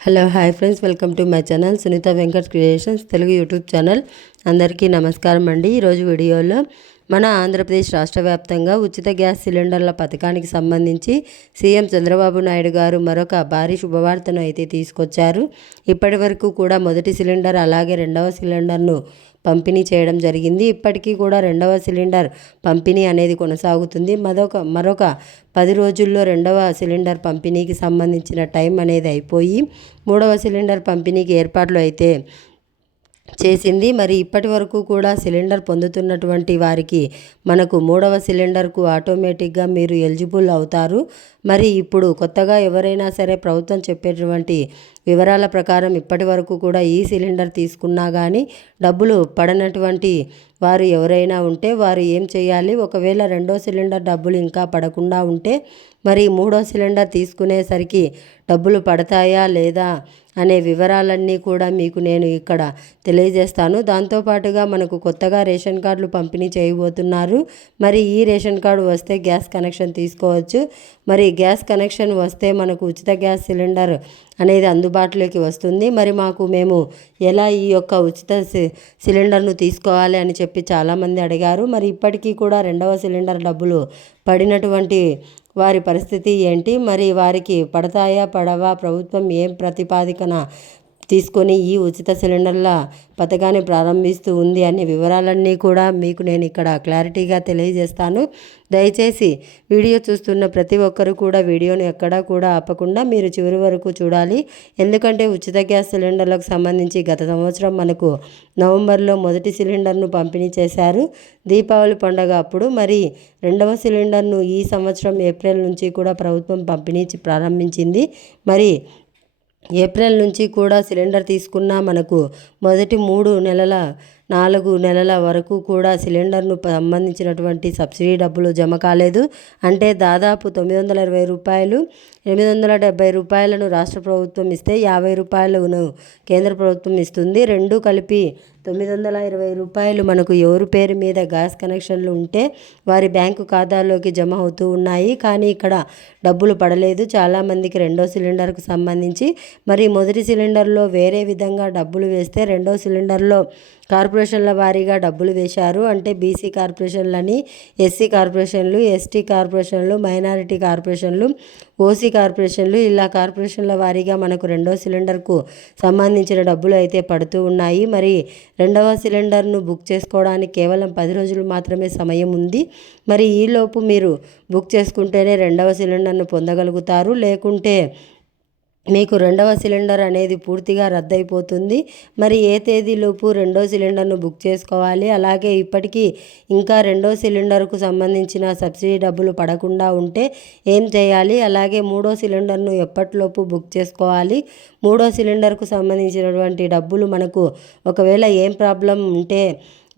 Hello hi friends, welcome to my channel Sunitha Venkat creations Telugu YouTube channel. అందరికీ నమస్కారం అండి. ఈరోజు వీడియోలో మన ఆంధ్రప్రదేశ్ రాష్ట్ర వ్యాప్తంగా ఉచిత గ్యాస్ సిలిండర్ల పథకానికి సంబంధించి సీఎం చంద్రబాబు నాయుడు గారు మరొక భారీ శుభవార్తను అయితే తీసుకొచ్చారు. ఇప్పటి వరకు కూడా మొదటి సిలిండర్ అలాగే రెండవ సిలిండర్ను పంపిణీ చేయడం జరిగింది. ఇప్పటికీ కూడా రెండవ సిలిండర్ పంపిణీ అనేది కొనసాగుతుంది. మరొక 10 రోజుల్లో రెండవ సిలిండర్ పంపిణీకి సంబంధించిన టైం అనేది అయిపోయి మూడవ సిలిండర్ పంపిణీకి ఏర్పాట్లు అయితే చేసింది. మరి ఇప్పటి వరకు కూడా సిలిండర్ పొందుతున్నటువంటి వారికి మనకు మూడవ సిలిండర్కు ఆటోమేటిక్గా మీరు ఎలిజిబుల్ అవుతారు. మరి ఇప్పుడు కొత్తగా ఎవరైనా సరే ప్రభుత్వం చెప్పేటువంటి వివరాల ప్రకారం ఇప్పటి వరకు కూడా ఈ సిలిండర్ తీసుకున్నా కానీ డబ్బులు పడనటువంటి వారు ఎవరైనా ఉంటే వారు ఏం చేయాలి, ఒకవేళ రెండో సిలిండర్ డబ్బులు ఇంకా పడకుండా ఉంటే మరి మూడో సిలిండర్ తీసుకునేసరికి డబ్బులు పడతాయా లేదా అనే వివరాలన్నీ కూడా మీకు నేను ఇక్కడ తెలియజేస్తాను. దాంతోపాటుగా మనకు కొత్తగా రేషన్ కార్డులు పంపిణీ చేయబోతున్నారు. మరి ఈ రేషన్ కార్డు వస్తే గ్యాస్ కనెక్షన్ తీసుకోవచ్చు. మరి గ్యాస్ కనెక్షన్ వస్తే మనకు ఉచిత గ్యాస్ సిలిండర్ అనేది అందుబాటులోకి వస్తుంది. మరి మేము ఎలా ఈ యొక్క ఉచిత సిలిండర్ను తీసుకోవాలి అని చెప్పి చాలామంది అడిగారు. మరి ఇప్పటికీ కూడా రెండవ సిలిండర్ డబ్బులు పడినటువంటి వారి పరిస్థితి ఏంటి, మరి వారికి పడతాయా పడవా, ప్రభుత్వం ఏం ప్రతిపాదికన తీసుకొని ఈ ఉచిత సిలిండర్ల పథకాన్ని ప్రారంభిస్తూ ఉంది అనే వివరాలన్నీ కూడా మీకు నేను ఇక్కడ క్లారిటీగా తెలియజేస్తాను. దయచేసి వీడియో చూస్తున్న ప్రతి ఒక్కరు కూడా వీడియోని ఎక్కడా కూడా ఆపకుండా మీరు చివరి వరకు చూడాలి. ఎందుకంటే ఉచిత గ్యాస్ సిలిండర్లకు సంబంధించి గత సంవత్సరం మనకు నవంబర్లో మొదటి సిలిండర్ను పంపిణీ చేశారు, దీపావళి పండుగ అప్పుడు. మరి రెండవ సిలిండర్ను ఈ సంవత్సరం ఏప్రిల్ నుంచి కూడా ప్రభుత్వం పంపిణీ ప్రారంభించింది. మరి ఏప్రిల్ నుంచి కూడా సిలిండర్ తీసుకున్న మనకు మొదటి 4 నెలల వరకు కూడా సిలిండర్ను సంబంధించినటువంటి సబ్సిడీ డబ్బులు జమ కాలేదు. అంటే దాదాపు 920 రూపాయలు, 870 రూపాయలను రాష్ట్ర ప్రభుత్వం ఇస్తే 50 రూపాయలను కేంద్ర ప్రభుత్వం ఇస్తుంది. రెండు కలిపి 920 రూపాయలు మనకు ఎవరి పేరు మీద గ్యాస్ కనెక్షన్లు ఉంటే వారి బ్యాంకు ఖాతాల్లోకి జమ అవుతూ ఉన్నాయి. కానీ ఇక్కడ డబ్బులు పడలేదు చాలామందికి రెండో సిలిండర్కు సంబంధించి. మరి మొదటి సిలిండర్లో వేరే విధంగా డబ్బులు వేస్తే రెండో సిలిండర్లో కార్పొరేషన్ల వారీగా డబ్బులు వేశారు. అంటే బీసీ కార్పొరేషన్లని, ఎస్సీ కార్పొరేషన్లు, ఎస్టీ కార్పొరేషన్లు, మైనారిటీ కార్పొరేషన్లు, ఓసీ కార్పొరేషన్లు, ఇలా కార్పొరేషన్ల వారీగా మనకు రెండో సిలిండర్కు సంబంధించిన డబ్బులు అయితే పడుతూ ఉన్నాయి. మరి రెండవ సిలిండర్ను బుక్ చేసుకోవడానికి కేవలం 10 రోజులు మాత్రమే సమయం ఉంది. మరి ఈలోపు మీరు బుక్ చేసుకుంటేనే రెండవ సిలిండర్ను పొందగలుగుతారు. లేకుంటే మీకు రెండవ సిలిండర్ అనేది పూర్తిగా రద్దయిపోతుంది. మరి ఏ తేదీలోపు రెండో సిలిండర్ను బుక్ చేసుకోవాలి, అలాగే ఇప్పటికీ ఇంకా రెండో సిలిండర్కు సంబంధించిన సబ్సిడీ డబ్బులు పడకుండా ఉంటే ఏం చేయాలి, అలాగే మూడో సిలిండర్ను ఎప్పటిలోపు బుక్ చేసుకోవాలి, మూడో సిలిండర్కు సంబంధించినటువంటి డబ్బులు మనకు ఒకవేళ ఏం ప్రాబ్లం ఉంటే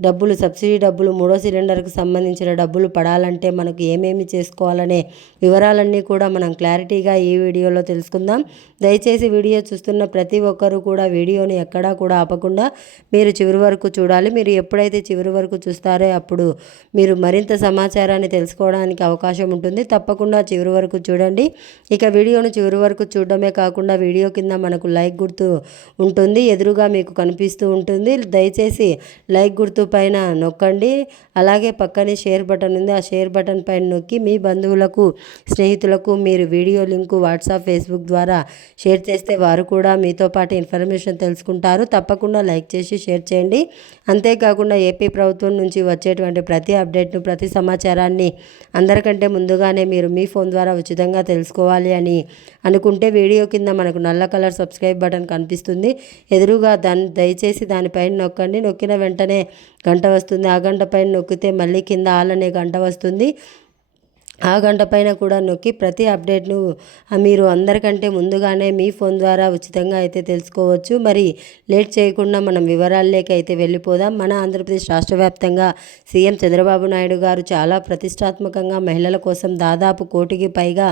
డబ్బులు సబ్సిడీ డబ్బులు మూడో సిలిండర్కి సంబంధించిన డబ్బులు పడాలంటే మనకు ఏమేమి చేసుకోవాలనే వివరాలన్నీ కూడా మనం క్లారిటీగా ఈ వీడియోలో తెలుసుకుందాం. దయచేసి వీడియో చూస్తున్న ప్రతి ఒక్కరూ కూడా వీడియోని ఎక్కడా కూడా ఆపకుండా మీరు చివరి వరకు చూడాలి. మీరు ఎప్పుడైతే చివరి వరకు చూస్తారో అప్పుడు మీరు మరింత సమాచారాన్ని తెలుసుకోవడానికి అవకాశం ఉంటుంది. తప్పకుండా చివరి వరకు చూడండి. ఇక వీడియోను చివరి వరకు చూడడమే కాకుండా వీడియో కింద మనకు లైక్ గుర్తు ఉంటుంది, ఎదురుగా మీకు కనిపిస్తూ ఉంటుంది. దయచేసి లైక్ గుర్తు పైన నొక్కండి. అలాగే పక్కనే షేర్ బటన్ ఉంది, ఆ షేర్ బటన్ పైన నొక్కి మీ బంధువులకు, స్నేహితులకు మీరు వీడియో లింకు వాట్సాప్, ఫేస్బుక్ ద్వారా షేర్ చేస్తే వారు కూడా మీతో పాటు ఇన్ఫర్మేషన్ తెలుసుకుంటారు. తప్పకుండా లైక్ చేసి షేర్ చేయండి. అంతేకాకుండా ఏపీ ప్రభుత్వం నుంచి వచ్చేటువంటి ప్రతి అప్డేట్ను, ప్రతి సమాచారాన్ని అందరికంటే ముందుగానే మీరు మీ ఫోన్ ద్వారా ఉచితంగా తెలుసుకోవాలి అని అనుకుంటే వీడియో కింద మనకు నల్ల కలర్ సబ్స్క్రైబ్ బటన్ కనిపిస్తుంది, ఎదురుగా దయచేసి దానిపైన నొక్కండి. నొక్కిన వెంటనే గంట వస్తుంది. ఆ గంట పైన నొక్కితే మళ్ళీ కింద ఆల్ అనే గంట వస్తుంది. ఆ గంట పైన కూడా నొక్కి ప్రతి అప్డేట్ను మీరు అందరికంటే ముందుగానే మీ ఫోన్ ద్వారా ఉచితంగా అయితే తెలుసుకోవచ్చు. మరి లేట్ చేయకుండా మనం వివరాల్లోకి అయితే వెళ్ళిపోదాం. మన ఆంధ్రప్రదేశ్ రాష్ట్ర వ్యాప్తంగా సీఎం చంద్రబాబు నాయుడు గారు చాలా ప్రతిష్టాత్మకంగా మహిళల కోసం దాదాపు 1 కోటికి పైగా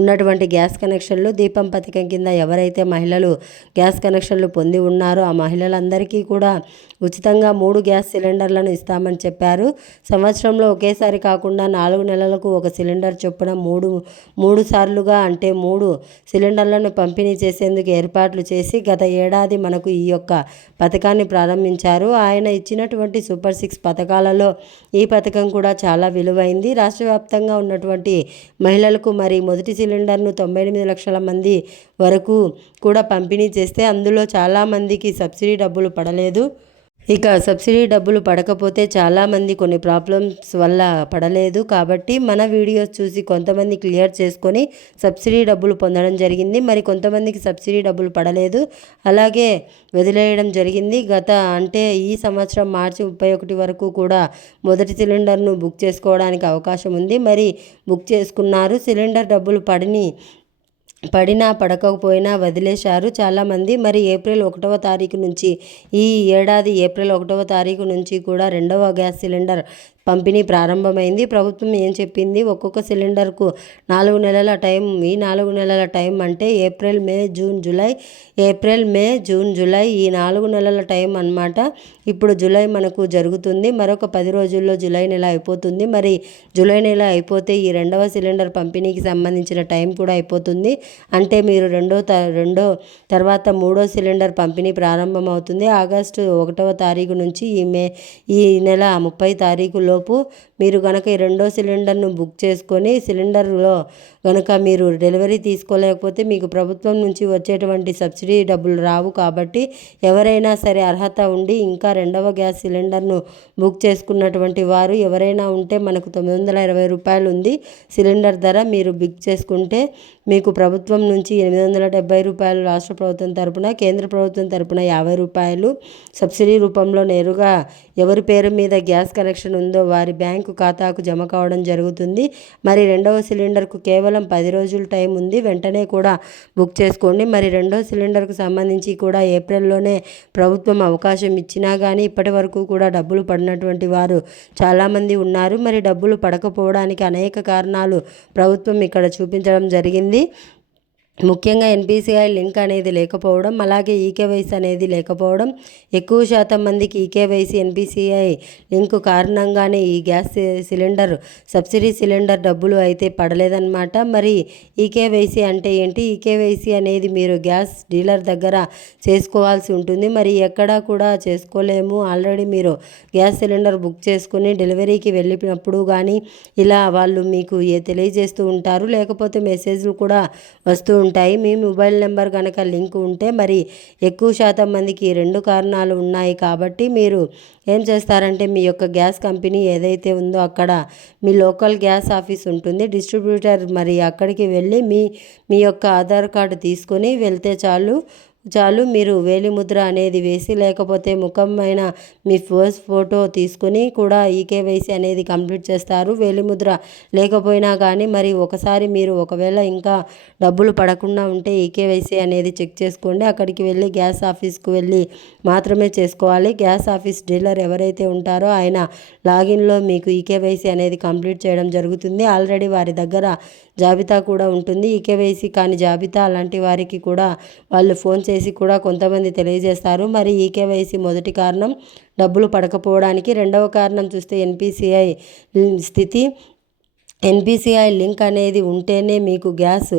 ఉన్నటువంటి గ్యాస్ కనెక్షన్లు దీపం పథకం కింద ఎవరైతే మహిళలు గ్యాస్ కనెక్షన్లు పొంది ఉన్నారో ఆ మహిళలందరికీ కూడా ఉచితంగా 3 గ్యాస్ సిలిండర్లను ఇస్తామని చెప్పారు. సంవత్సరంలో ఒకేసారి కాకుండా 4 నెలలకు ఒక సిలిండర్ సిలిండర్ చొప్పున మూడు సార్లుగా అంటే 3 సిలిండర్లను పంపిణీ చేసేందుకు ఏర్పాట్లు చేసి గత ఏడాది మనకు ఈ యొక్క పథకాన్ని ప్రారంభించారు. ఆయన ఇచ్చినటువంటి సూపర్ 6 పథకాలలో ఈ పథకం కూడా చాలా విలువైంది. రాష్ట్ర వ్యాప్తంగా ఉన్నటువంటి మహిళలకు మరి మొదటి సిలిండర్ను 98 లక్షల మంది వరకు కూడా పంపిణీ చేస్తే అందులో చాలామందికి సబ్సిడీ డబ్బులు పడలేదు. ఇక సబ్సిడీ డబ్బులు పడకపోతే చాలామంది కొన్ని ప్రాబ్లమ్స్ వల్ల పడలేదు. కాబట్టి మన వీడియోస్ చూసి కొంతమంది క్లియర్ చేసుకొని సబ్సిడీ డబ్బులు పొందడం జరిగింది. మరి కొంతమందికి సబ్సిడీ డబ్బులు పడలేదు, అలాగే వదిలేయడం జరిగింది. అంటే ఈ సంవత్సరం మార్చి 31 వరకు కూడా మొదటి సిలిండర్ను బుక్ చేసుకోవడానికి అవకాశం ఉంది. మరి బుక్ చేసుకున్నారు. సిలిండర్ డబ్బులు పడినా పడకపోయినా వదిలేశారు చాలామంది. మరి ఏప్రిల్ 1వ తారీఖు నుంచి ఈ ఏడాది ఏప్రిల్ 1వ తారీఖు నుంచి కూడా 2వ గ్యాస్ సిలిండర్ పంపిణీ ప్రారంభమైంది. ప్రభుత్వం ఏం చెప్పింది, ఒక్కొక్క సిలిండర్కు 4 నెలల టైం. ఈ 4 నెలల టైం అంటే ఏప్రిల్ మే జూన్ జూలై ఈ 4 నెలల టైం అన్నమాట. ఇప్పుడు జూలై మనకు జరుగుతుంది, మరొక 10 రోజుల్లో జూలై నెల అయిపోతుంది. మరి జూలై నెల అయిపోతే ఈ 2వ సిలిండర్ పంపిణీకి సంబంధించిన టైం కూడా అయిపోతుంది. అంటే మీరు రెండో తర్వాత 3వ సిలిండర్ పంపిణీ ప్రారంభమవుతుంది ఆగస్టు 1వ తారీఖు నుంచి. ఈ నెల 30 తారీఖు లోపు మీరు కనుక ఈ 2వ సిలిండర్ను బుక్ చేసుకొని సిలిండర్లో కనుక మీరు డెలివరీ తీసుకోలేకపోతే మీకు ప్రభుత్వం నుంచి వచ్చేటువంటి సబ్సిడీ డబ్బులు రావు. కాబట్టి ఎవరైనా సరే అర్హత ఉండి ఇంకా 2వ గ్యాస్ సిలిండర్ను బుక్ చేసుకున్నటువంటి వారు ఎవరైనా ఉంటే మనకు 920 రూపాయలు ఉంది సిలిండర్ ధర. మీరు బుక్ చేసుకుంటే మీకు ప్రభుత్వం నుంచి 870 రూపాయలు రాష్ట్ర ప్రభుత్వం తరపున, కేంద్ర ప్రభుత్వం తరపున 50 రూపాయలు సబ్సిడీ రూపంలో నేరుగా ఎవరి పేరు మీద గ్యాస్ కనెక్షన్ ఉందో వారి బ్యాంకు ఖాతాకు జమ కావడం జరుగుతుంది. మరి 2వ సిలిండర్కు కేవలం 10 రోజులు టైం ఉంది, వెంటనే కూడా బుక్ చేసుకోండి. మరి 2వ సిలిండర్కు సంబంధించి కూడా ఏప్రిల్లోనే ప్రభుత్వం అవకాశం ఇచ్చినా కానీ ఇప్పటి వరకు కూడా డబ్బులు పడినటువంటి వారు చాలామంది ఉన్నారు. మరి డబ్బులు పడకపోవడానికి అనేక కారణాలు ప్రభుత్వం ఇక్కడ చూపించడం జరిగింది. ముఖ్యంగా ఎన్పిసిఐ లింక్ అనేది లేకపోవడం, అలాగే ఈకేవైసీ అనేది లేకపోవడం. ఎక్కువ శాతం మందికి ఈకేవైసీ ఎన్పిసిఐ లింక్ కారణంగానే ఈ గ్యాస్ సిలిండర్ సబ్సిడీ సిలిండర్ డబ్బులు అయితే పడలేదన్నమాట. మరి ఈకేవైసీ అంటే ఏంటి? ఈకేవైసీ అనేది మీరు గ్యాస్ డీలర్ దగ్గర చేసుకోవాల్సి ఉంటుంది. మరి ఎక్కడా కూడా చేసుకోలేము. ఆల్రెడీ మీరు గ్యాస్ సిలిండర్ బుక్ చేసుకుని డెలివరీకి వెళ్ళినప్పుడు కానీ ఇలా వాళ్ళు మీకు తెలియజేస్తూ ఉంటారు, లేకపోతే మెసేజ్లు కూడా వస్తూ ఉంటాయి. మీ మొబైల్ నెంబర్ కనుక లింక్ ఉంటే మరి ఎక్కువ శాతం మందికి 2 కారణాలు ఉన్నాయి. కాబట్టి మీరు ఏం చేస్తారంటే మీ యొక్క గ్యాస్ కంపెనీ ఏదైతే ఉందో అక్కడ మీ లోకల్ గ్యాస్ ఆఫీస్ ఉంటుంది, డిస్ట్రిబ్యూటర్, మరి అక్కడికి వెళ్ళి మీ యొక్క ఆధార్ కార్డు తీసుకొని వెళ్తే చాలు. మీరు వేలిముద్ర అనేది వేసి లేకపోతే ముఖమైన మీ ఫోటో తీసుకొని కూడా ఈకేవైసీ అనేది కంప్లీట్ చేస్తారు. వేలిముద్ర లేకపోయినా కానీ మరి ఒకసారి మీరు ఒకవేళ ఇంకా డబ్బులు పడకుండా ఉంటే ఈకేవైసీ అనేది చెక్ చేసుకోండి. అక్కడికి వెళ్ళి గ్యాస్ ఆఫీస్కు వెళ్ళి మాత్రమే చేసుకోవాలి. గ్యాస్ ఆఫీస్ డీలర్ ఎవరైతే ఉంటారో ఆయన లాగిన్లో మీకు ఈకేవైసీ అనేది కంప్లీట్ చేయడం జరుగుతుంది. ఆల్రెడీ వారి దగ్గర జాబితా కూడా ఉంటుంది. ఈకేవైసీ కాని జాబితా అలాంటి వారికి కూడా వాళ్ళు ఫోన్ చేసి కూడా కొంతమంది తెలియజేస్తారు. మరి ఈకేవైసీ మొదటి కారణం డబ్బులు పడకపోవడానికి. రెండవ కారణం చూస్తే ఎన్పిసిఐ స్థితి. ఎన్పిసిఐ లింక్ అనేది ఉంటేనే మీకు గ్యాస్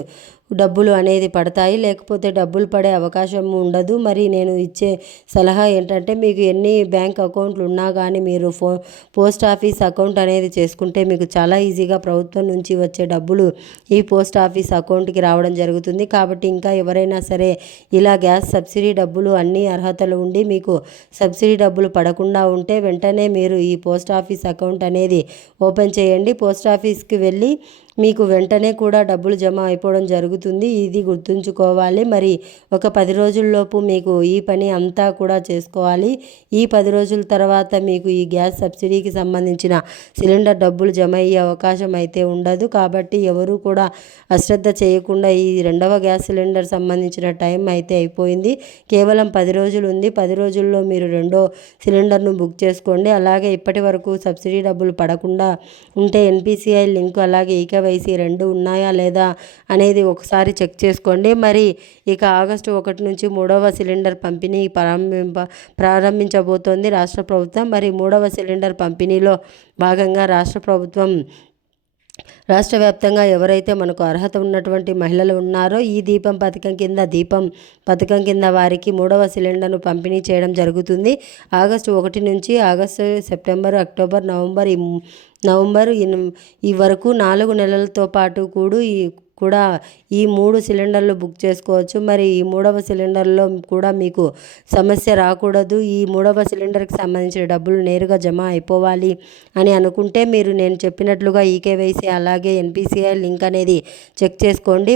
డబ్బులు అనేది పడతాయి, లేకపోతే డబ్బులు పడే అవకాశం ఉండదు. మరి నేను ఇచ్చే సలహా ఏంటంటే మీకు ఎన్ని బ్యాంక్ అకౌంట్లు ఉన్నా కానీ మీరు పోస్ట్ ఆఫీస్ అకౌంట్ అనేది చేసుకుంటే మీకు చాలా ఈజీగా ప్రభుత్వం నుంచి వచ్చే డబ్బులు ఈ పోస్ట్ ఆఫీస్ అకౌంట్కి రావడం జరుగుతుంది. కాబట్టి ఇంకా ఎవరైనా సరే ఇలా గ్యాస్ సబ్సిడీ డబ్బులు అన్ని అర్హతలు ఉండి మీకు సబ్సిడీ డబ్బులు పడకుండా ఉంటే వెంటనే మీరు ఈ పోస్ట్ ఆఫీస్ అకౌంట్ అనేది ఓపెన్ చేయండి. పోస్ట్ ఆఫీస్కి వెళ్ళి మీకు వెంటనే కూడా డబ్బులు జమ అయిపోవడం జరుగుతుంది. ఇది గుర్తుంచుకోవాలి. మరి ఒక 10 రోజుల్లోపు మీకు ఈ పని అంతా కూడా చేసుకోవాలి. ఈ 10 రోజుల తర్వాత మీకు ఈ గ్యాస్ సబ్సిడీకి సంబంధించిన సిలిండర్ డబ్బులు జమ అయ్యే అవకాశం అయితే ఉండదు. కాబట్టి ఎవరు కూడా అశ్రద్ధ చేయకుండా ఈ 2వ గ్యాస్ సిలిండర్ సంబంధించిన టైం అయితే అయిపోయింది. కేవలం 10 రోజులు ఉంది. 10 రోజుల్లో మీరు 2వ సిలిండర్ను బుక్ చేసుకోండి. అలాగే ఇప్పటి వరకు సబ్సిడీ డబ్బులు పడకుండా ఉంటే ఎన్పిసిఐ లింక్ అలాగే ఈకేవైసీ 2 ఉన్నాయా లేదా అనేది ఒకసారి చెక్ చేసుకోండి. మరి ఇక ఆగస్టు 1 నుంచి 3వ సిలిండర్ పంపిణీ ప్రారంభించబోతోంది రాష్ట్ర ప్రభుత్వం. మరి 3వ సిలిండర్ పంపిణీలో భాగంగా రాష్ట్ర ప్రభుత్వం రాష్ట్ర వ్యాప్తంగా ఎవరైతే మనకు అర్హత ఉన్నటువంటి మహిళలు ఉన్నారో ఈ దీపం పథకం కింద వారికి 3వ సిలిండర్ను పంపిణీ చేయడం జరుగుతుంది. ఆగస్టు 1 నుంచి సెప్టెంబర్, అక్టోబర్, నవంబర్ ఈ వరకు 4 నెలలతో పాటు కూడా ఈ 3 సిలిండర్లు బుక్ చేసుకోవచ్చు. మరి ఈ 3వ సిలిండర్లో కూడా మీకు సమస్య రాకూడదు, ఈ 3వ సిలిండర్కి సంబంధించిన డబ్బులు నేరుగా జమ అయిపోవాలి అని అనుకుంటే మీరు నేను చెప్పినట్లుగా ఈకేవైసీ అలాగే ఎన్పిసిఐ లింక్ అనేది చెక్ చేసుకోండి.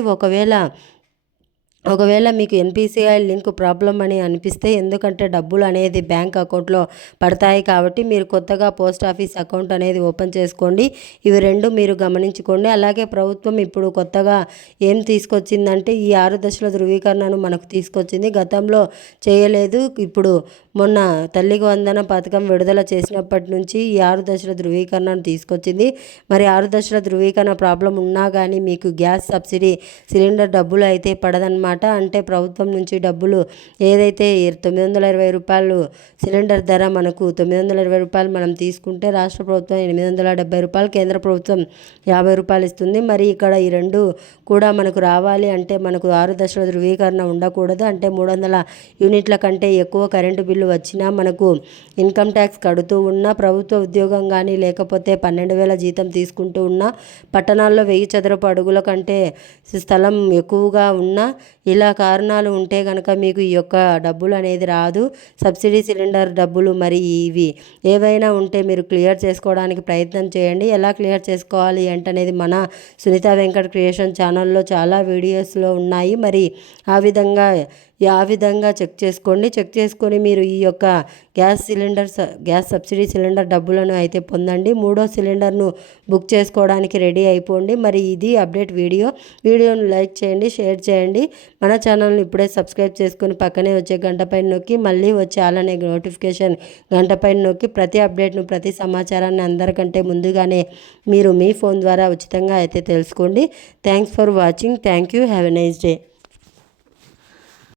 ఒకవేళ మీకు ఎన్పిసిఐ లింక్ ప్రాబ్లం అని అనిపిస్తే, ఎందుకంటే డబ్బులు అనేది బ్యాంక్ అకౌంట్లో పడతాయి కాబట్టి మీరు కొత్తగా పోస్ట్ ఆఫీస్ అకౌంట్ అనేది ఓపెన్ చేసుకోండి. ఇవి 2 మీరు గమనించుకోండి. అలాగే ప్రభుత్వం ఇప్పుడు కొత్తగా ఏం తీసుకొచ్చిందంటే ఈ 6 దశల ధృవీకరణను మనకు తీసుకొచ్చింది. గతంలో చేయలేదు. ఇప్పుడు మొన్న తల్లికి వందన పథకం విడుదల చేసినప్పటి నుంచి ఈ 6 దశల ధృవీకరణను తీసుకొచ్చింది. మరి 6 దశల ధృవీకరణ ప్రాబ్లం ఉన్నా కానీ మీకు గ్యాస్ సబ్సిడీ సిలిండర్ డబ్బులు అయితే పడదన్నమాట. అంటే ప్రభుత్వం నుంచి డబ్బులు ఏదైతే 920 రూపాయలు సిలిండర్ ధర, మనకు 920 రూపాయలు మనం తీసుకుంటే రాష్ట్ర ప్రభుత్వం 870 రూపాయలు, కేంద్ర ప్రభుత్వం 50 రూపాయలు ఇస్తుంది. మరి ఇక్కడ ఈ 2 కూడా మనకు రావాలి అంటే మనకు 6 దశల ధృవీకరణ ఉండకూడదు. అంటే 300 యూనిట్ల కంటే ఎక్కువ కరెంటు బిల్లు వచ్చినా, మనకు ఇన్కమ్ ట్యాక్స్ కడుతూ ఉన్నా, ప్రభుత్వ ఉద్యోగం కానీ లేకపోతే 12,000 జీతం తీసుకుంటూ ఉన్నా, పట్టణాల్లో 1000 చదరపు అడుగుల కంటే స్థలం ఎక్కువగా ఉన్నా, ఇలా కారణాలు ఉంటే కనుక మీకు ఈ యొక్క డబ్బులు అనేది రాదు. సబ్సిడీ సిలిండర్ డబ్బులు మరి ఇవి ఏవైనా ఉంటే మీరు క్లియర్ చేసుకోవడానికి ప్రయత్నం చేయండి. ఎలా క్లియర్ చేసుకోవాలి ఏంటనేది మన సునీత వెంకట్ క్రియేషన్ ఛానల్లో చాలా వీడియోస్లో ఉన్నాయి. మరి ఆ విధంగా చెక్ చేసుకొని మీరు ఈ యొక్క గ్యాస్ సబ్సిడీ సిలిండర్ డబ్బులను అయితే పొందండి. 3వ సిలిండర్ను బుక్ చేసుకోవడానికి రెడీ అయిపోండి. మరి ఇది అప్డేట్ వీడియోను లైక్ చేయండి, షేర్ చేయండి. మన ఛానల్ని ఇప్పుడే సబ్స్క్రైబ్ చేసుకొని పక్కనే వచ్చే గంట పైన నొక్కి మళ్ళీ వచ్చే అలానే నోటిఫికేషన్ గంట పైన నొక్కి ప్రతి అప్డేట్ను, ప్రతి సమాచారాన్ని అందరికంటే ముందుగానే మీరు మీ ఫోన్ ద్వారా ఉచితంగా అయితే తెలుసుకోండి. Thanks for watching. Thank you. Have a nice day.